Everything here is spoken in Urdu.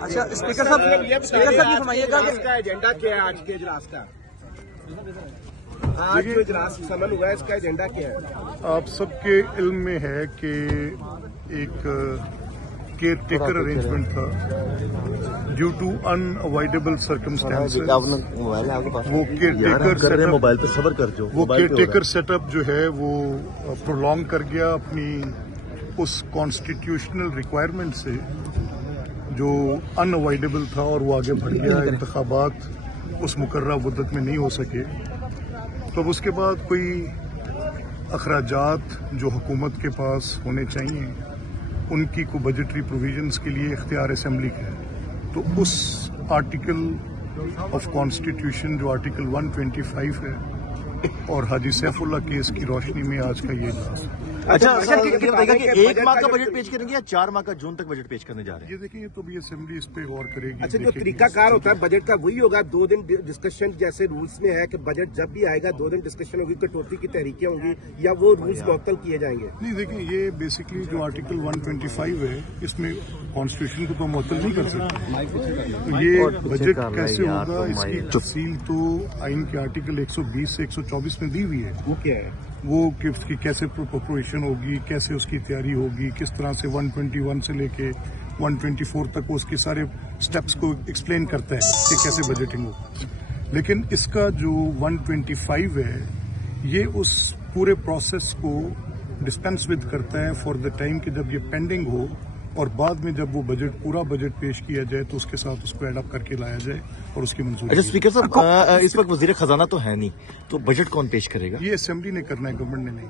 اچھا اسپیکر صاحب یہ فرمائیے گا کہ اس کا ایجنڈا کیا ہے آج کے اجلاس کا؟ آج جو اجلاس سمن ہوا ہے اس کا ایجنڈا کیا ہے؟ آپ سب کے علم میں ہے کہ ایک کیئر ٹیکر ارینجمنٹ تھا due to unavoidable circumstances. وہ کیئر ٹیکر سیٹ اپ جو ہے وہ پرولونگ کر گیا اپنی اس کانسٹیٹیوشنل ریکوائرمنٹ سے جو ان اوائڈیبل تھا، اور وہ آگے بڑھ گیا. انتخابات اس مقررہ مدت میں نہیں ہو سکے، تو اب اس کے بعد کوئی اخراجات جو حکومت کے پاس ہونے چاہیے ان کی کو بجٹری پروویژنز کے لیے اختیار اسمبلی کا ہے. تو اس آرٹیکل آف کانسٹیٹیوشن جو آرٹیکل 125 ہے اور حاجی سیف اللہ کیس کی روشنی میں آج کا یہ اجلاس. اچھا ایک ماہ کا بجٹ پیش کریں گے یا 4 ماہ کا جون تک بجٹ پیش کرنے جا رہے ہیں؟ یہ دیکھیں، یہ تو بھی اسمبلی اس پہ غور کرے گی. اچھا، جو طریقہ کار ہوتا ہے بجٹ کا وہی ہوگا؟ 2 دن ڈسکشن جیسے رولز میں ہے کہ بجٹ جب بھی آئے گا 2 دن ڈسکشن ہوگی، کٹوتی کی تحریکیں ہوں گی، یا وہ رولز معطل کیے جائیں گے؟ نہیں، دیکھیں، یہ بیسکلی جو آرٹیکل 125 ہے اس میں کانسٹیٹیوشن کو تو معطل نہیں کر سکتے. تو یہ بجٹ کیسے ہوگا اس کی تفصیل تو آئین کے آرٹیکل 120 سے 124 میں دی ہوئی ہے. وہ کیا ہے؟ وہ کہ اس کی کیسے پروپوریشن ہوگی، کیسے اس کی تیاری ہوگی، کس طرح سے 121 سے لے کے 124 تک وہ اس کے سارے سٹیپس کو ایکسپلین کرتا ہے کہ کیسے بجٹنگ ہوگی. لیکن اس کا جو 125 ہے یہ اس پورے پروسیس کو ڈسپینس ود کرتا ہے فار دا ٹائم کہ جب یہ پینڈنگ ہو، اور بعد میں جب وہ بجٹ پورا بجٹ پیش کیا جائے تو اس کے ساتھ اس کو ایڈ اپ کر کے لایا جائے اور اس کی منظوری. اچھا اسپیکر صاحب، اس وقت وزیر خزانہ تو ہے نہیں، تو بجٹ کون پیش کرے گا؟ یہ اسمبلی نے کرنا ہے، گورنمنٹ نے نہیں.